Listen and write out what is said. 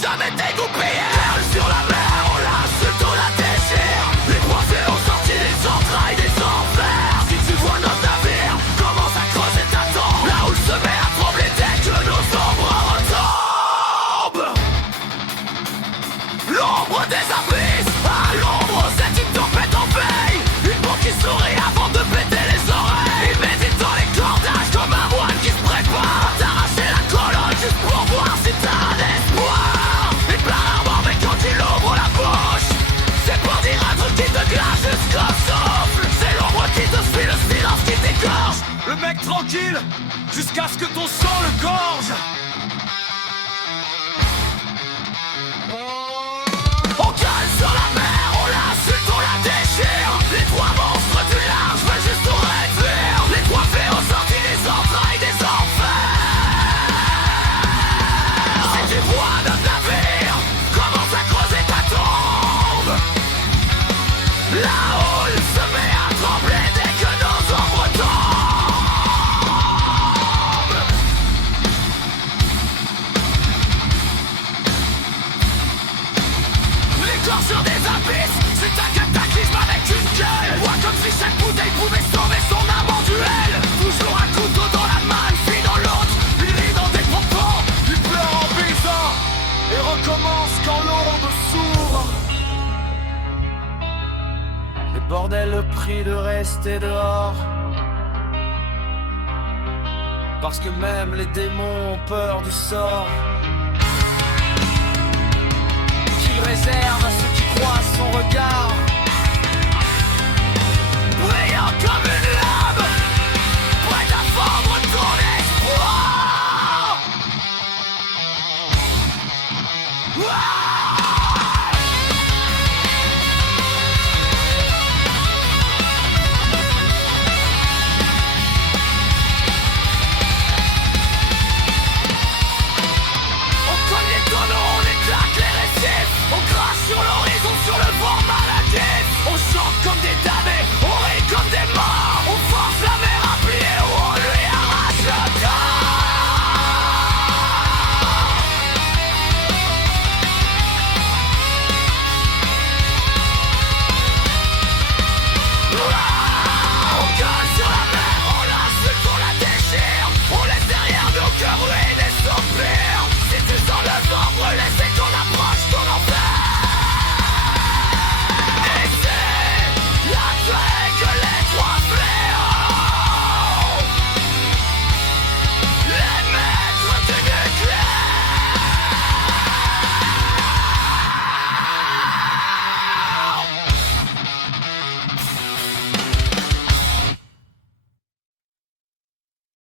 jamais dégoupillé. Perle sur la mer, on l'insulte, on la déchire. Les croisés ont sorti les entrailles des enfers. Si tu vois notre navire, commence à creuser ta tombe. La houle se met à trembler dès que nos ombres retombent. L'ombre des abysses, à l'ombre c'est une tempête en veille. Une bombe qui sourit avant de péter les oreilles. Il médite dans les cordages comme un moine qui se prépare à t'arracher la colonne juste pour voir si t'as un espoir. Il pleure la mort mais quand il ouvre la bouche, c'est pour dire un truc qui te glace jusqu'au souffle. C'est l'ombre qui te suit, le silence qui t'égorge. Le mec tranquille, jusqu'à ce que ton sang le gorge. On cale sur la mer, on l'insulte, on la déchire. Les trois monstres du large veulent juste nous réduire. Les trois fées ont sorti les entrailles des enfers. Si tu vois notre navire, commence à creuser ta tombe. La houle se met à trembler dès que nos ombres tombent. L'éclore sur des abysses, c'est un cataclysme avec une gueule. Vois comme si chaque bouteille pouvait sauver son âme en duel. Toujours un couteau dans la main, une fille dans l'autre. Il rit dans des propos, Il pleure en baisant et recommence quand l'ombre s'ouvre. Mais bordel, le prix de rester dehors. Parce que même les démons ont peur du sort qu'il réserve à ceux qui croient son regard. brillant comme une